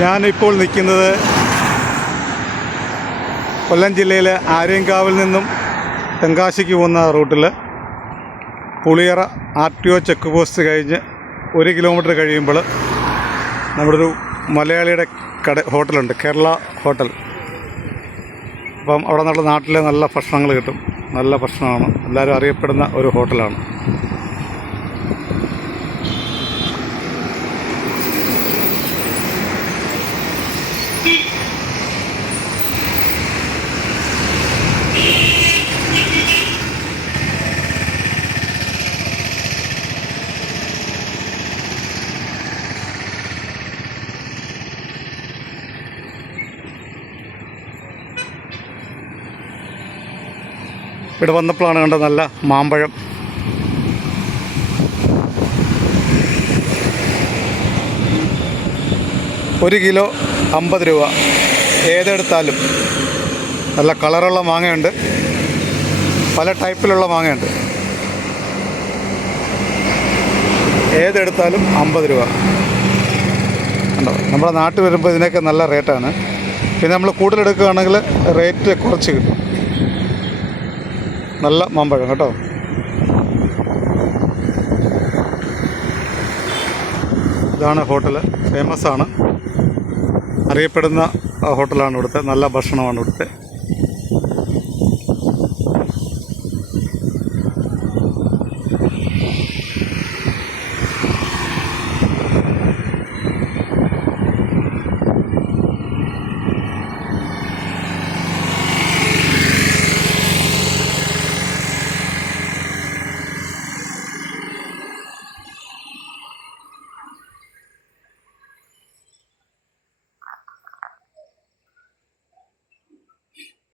ഞാനിപ്പോൾ നിൽക്കുന്നത് കൊല്ലം ജില്ലയിലെ ആര്യങ്കാവിൽ നിന്നും തെങ്കാശിക്ക് പോകുന്ന റൂട്ടിൽ പുളിയറ RTO ചെക്ക് പോസ്റ്റ് കഴിഞ്ഞ് 1 കിലോമീറ്റർ കഴിയുമ്പോൾ നമ്മുടെ ഒരു മലയാളിയുടെ ഹോട്ടലുണ്ട്, കേരള ഹോട്ടൽ. അപ്പം അവിടെ നമ്മുടെ നാട്ടിലെ നല്ല ഭക്ഷണങ്ങൾ കിട്ടും. നല്ല ഭക്ഷണമാണ്, എല്ലാവരും അറിയപ്പെടുന്ന ഒരു ഹോട്ടലാണ്. ഇവിടെ വന്നപ്പോഴാണ് കണ്ടത് നല്ല മാമ്പഴം. ഒരു കിലോ 50 രൂപ. ഏതെടുത്താലും നല്ല കളറുള്ള മാങ്ങയുണ്ട്, പല ടൈപ്പിലുള്ള മാങ്ങയുണ്ട്. ഏതെടുത്താലും 50 രൂപ. ഉണ്ടോ, നമ്മുടെ നാട്ടിൽ വരുമ്പോൾ ഇതിനൊക്കെ നല്ല റേറ്റാണ്. പിന്നെ നമ്മൾ കൂടുതലെടുക്കുകയാണെങ്കിൽ റേറ്റ് കുറച്ച് കിട്ടും. നല്ല മാമ്പഴം കേട്ടോ. ഇതാണ് ഹോട്ടൽ, ഫേമസാണ്, അറിയപ്പെടുന്ന ഹോട്ടലാണ് ഇവിടുത്തെ. നല്ല ഭക്ഷണമാണ് ഇവിടുത്തെ.